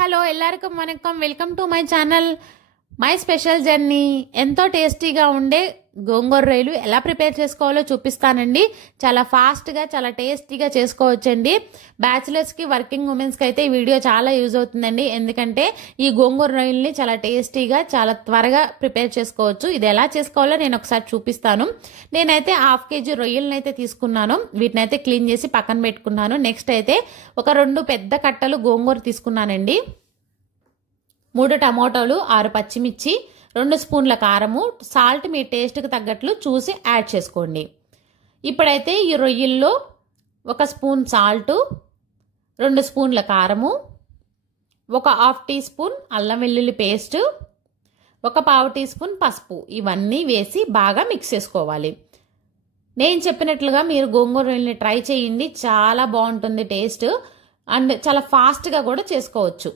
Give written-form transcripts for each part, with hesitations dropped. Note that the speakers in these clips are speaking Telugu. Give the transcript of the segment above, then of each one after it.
హలో ఎల్లరికం వనక్కం welcome to my channel my special journey. ఎంతో టేస్టీగా ఉండే గోంగూర రొయ్యలు ఎలా ప్రిపేర్ చేసుకోవాలో చూపిస్తానండి. చాలా ఫాస్ట్గా చాలా టేస్టీగా చేసుకోవచ్చండి. బ్యాచిలర్స్కి వర్కింగ్ ఉమెన్స్కి అయితే ఈ వీడియో చాలా యూజ్ అవుతుందండి. ఎందుకంటే ఈ గోంగూర రొయ్యల్ని చాలా టేస్టీగా చాలా త్వరగా ప్రిపేర్ చేసుకోవచ్చు. ఇది ఎలా చేసుకోవాలో నేను ఒకసారి చూపిస్తాను. నేనైతే 1/2 kg రొయ్యలను అయితే తీసుకున్నాను. వీటిని అయితే క్లీన్ చేసి పక్కన పెట్టుకున్నాను. నెక్స్ట్ అయితే ఒక 2 పెద్ద కట్టలు గోంగూర తీసుకున్నానండి. 3 టమోటాలు, 6 పచ్చిమిర్చి, 2 స్పూన్ల కారము, సాల్ట్ మీ టేస్ట్కి తగ్గట్లు చూసి యాడ్ చేసుకోండి. ఇప్పుడైతే ఈ రొయ్యల్లో 1 స్పూన్ సాల్టు, 2 స్పూన్ల కారము, 1/2 టీ స్పూన్ అల్లం వెల్లుల్లి పేస్ట్, 1/4 టీ స్పూన్ పసుపు ఇవన్నీ వేసి బాగా మిక్స్ చేసుకోవాలి. నేను చెప్పినట్లుగా మీరు గోంగూర రొయ్యల్ని ట్రై చేయండి. చాలా బాగుంటుంది టేస్ట్ అండ్ చాలా ఫాస్ట్గా కూడా చేసుకోవచ్చు.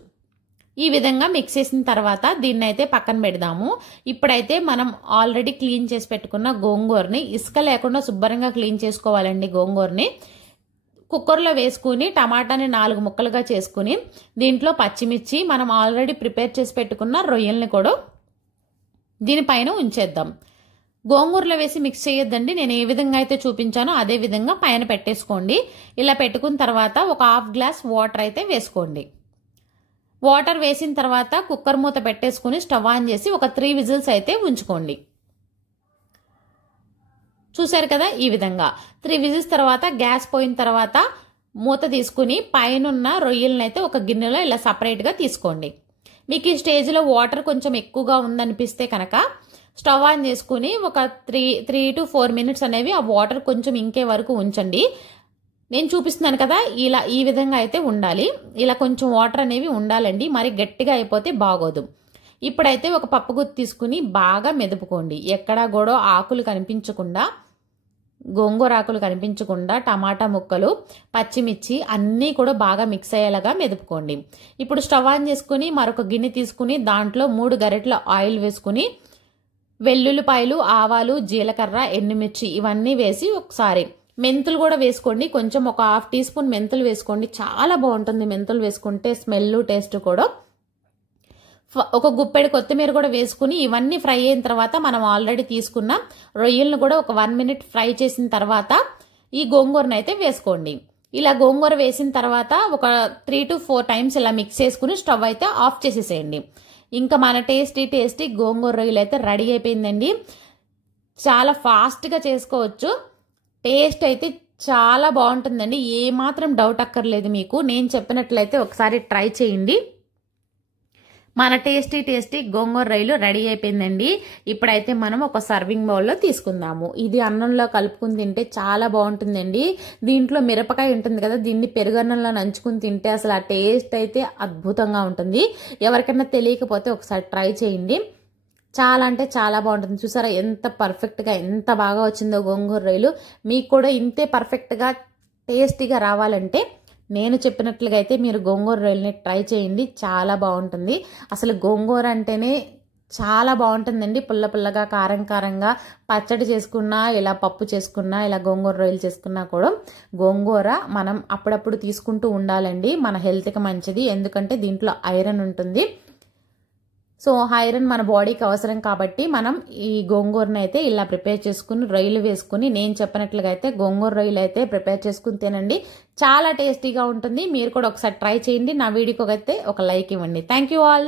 ఈ విధంగా మిక్స్ చేసిన తర్వాత దీన్ని అయితే పక్కన పెడదాము. ఇప్పుడైతే మనం ఆల్రెడీ క్లీన్ చేసి పెట్టుకున్న గోంగూరని ఇసుక లేకుండా శుభ్రంగా క్లీన్ చేసుకోవాలండి. గోంగూరని కుక్కర్లో వేసుకుని టమాటాని 4 ముక్కలుగా చేసుకుని దీంట్లో పచ్చిమిర్చి మనం ఆల్రెడీ ప్రిపేర్ చేసి పెట్టుకున్న రొయ్యల్ని కూడా దీనిపైన ఉంచేద్దాం. గోంగూరలో వేసి మిక్స్ చేయొద్దండి. నేను ఏ విధంగా అయితే చూపించానో అదే విధంగా పైన పెట్టేసుకోండి. ఇలా పెట్టుకున్న తర్వాత ఒక 1/2 గ్లాస్ వాటర్ అయితే వేసుకోండి. వాటర్ వేసిన తర్వాత కుక్కర్ మూత పెట్టేసుకుని స్టవ్ ఆన్ చేసి ఒక 3 విజిల్స్ అయితే ఉంచుకోండి. చూసారు కదా, ఈ విధంగా 3 విజిల్స్ తర్వాత గ్యాస్ పోయిన తర్వాత మూత తీసుకుని పైన రొయ్యలను అయితే ఒక గిన్నెలో ఇలా సపరేట్గా తీసుకోండి. మీకు ఈ స్టేజ్లో వాటర్ కొంచెం ఎక్కువగా ఉందనిపిస్తే కనుక స్టవ్ ఆన్ చేసుకుని ఒక 3 to 4 మినిట్స్ అనేవి ఆ వాటర్ కొంచెం ఇంకే వరకు ఉంచండి. నేను చూపిస్తున్నాను కదా, ఇలా ఈ విధంగా అయితే ఉండాలి. ఇలా కొంచెం వాటర్ అనేవి ఉండాలండి. మరి గట్టిగా అయిపోతే బాగోదు. ఇప్పుడైతే ఒక పప్పు గుత్తి తీసుకుని బాగా మెదుపుకోండి. ఎక్కడా కూడా ఆకులు కనిపించకుండా, గోంగూర ఆకులు కనిపించకుండా టమాటా ముక్కలు, పచ్చిమిర్చి అన్నీ కూడా బాగా మిక్స్ అయ్యేలాగా మెదుపుకోండి. ఇప్పుడు స్టవ్ ఆన్ చేసుకుని మరొక గిన్నె తీసుకుని దాంట్లో 3 గరిటెల ఆయిల్ వేసుకుని వెల్లుల్లిపాయలు, ఆవాలు, జీలకర్ర, ఎండుమిర్చి ఇవన్నీ వేసి ఒకసారి మెంతులు కూడా వేసుకోండి. కొంచెం ఒక 1/2 టీ స్పూన్ మెంతులు వేసుకోండి. చాలా బాగుంటుంది మెంతులు వేసుకుంటే స్మెల్ టేస్ట్ కూడా. ఒక గుప్పెడు కొత్తిమీర కూడా వేసుకుని ఇవన్నీ ఫ్రై అయిన తర్వాత మనం ఆల్రెడీ తీసుకున్న రొయ్యలను కూడా ఒక 1 మినిట్ ఫ్రై చేసిన తర్వాత ఈ గోంగూరను అయితే వేసుకోండి. ఇలా గోంగూర వేసిన తర్వాత ఒక 3 to 4 టైమ్స్ ఇలా మిక్స్ చేసుకుని స్టవ్ అయితే ఆఫ్ చేసేసేయండి. ఇంకా మన టేస్టీ గోంగూర రొయ్యలు అయితే రెడీ అయిపోయిందండి. చాలా ఫాస్ట్గా చేసుకోవచ్చు. టేస్ట్ అయితే చాలా బాగుంటుందండి. ఏమాత్రం డౌట్ అక్కర్లేదు మీకు. నేను చెప్పినట్లయితే ఒకసారి ట్రై చేయండి. మన టేస్టీ గోంగూర రొయ్యలు రెడీ అయిపోయిందండి. ఇప్పుడైతే మనం ఒక సర్వింగ్ బౌల్లో తీసుకుందాము. ఇది అన్నంలో కలుపుకుని తింటే చాలా బాగుంటుందండి. దీంట్లో మిరపకాయ ఉంటుంది కదా, దీన్ని పెరుగన్నంలో నంచుకుని తింటే అసలు ఆ టేస్ట్ అయితే అద్భుతంగా ఉంటుంది. ఎవరికైనా తెలియకపోతే ఒకసారి ట్రై చేయండి. చాలా అంటే చాలా బాగుంటుంది. చూసారా ఎంత పర్ఫెక్ట్గా ఎంత బాగా వచ్చిందో గోంగూర రొయ్యలు. మీకు కూడా ఇంతే పర్ఫెక్ట్గా టేస్టీగా రావాలంటే నేను చెప్పినట్లుగా అయితే మీరు గోంగూర రొయ్యలని ట్రై చేయండి. చాలా బాగుంటుంది. అసలు గోంగూర అంటేనే చాలా బాగుంటుందండి. పుల్లగా కారంగా పచ్చడి చేసుకున్నా, ఇలా పప్పు చేసుకున్నా, ఇలా గోంగూర రొయ్యలు చేసుకున్నా కూడా గోంగూర మనం అప్పుడప్పుడు తీసుకుంటూ ఉండాలండి. మన హెల్త్కి మంచిది. ఎందుకంటే దీంట్లో ఐరన్ ఉంటుంది. సో ఐరన్ మన బాడీకి అవసరం కాబట్టి మనం ఈ గోంగూరను అయితే ఇలా ప్రిపేర్ చేసుకుని రొయ్యలు వేసుకుని నేను చెప్పినట్లుగా అయితే గోంగూర రొయ్యలు అయితే ప్రిపేర్ చేసుకుని తినండి. చాలా టేస్టీగా ఉంటుంది. మీరు కూడా ఒకసారి ట్రై చేయండి. నా వీడియోకి అయితే ఒక లైక్ ఇవ్వండి. Thank you all.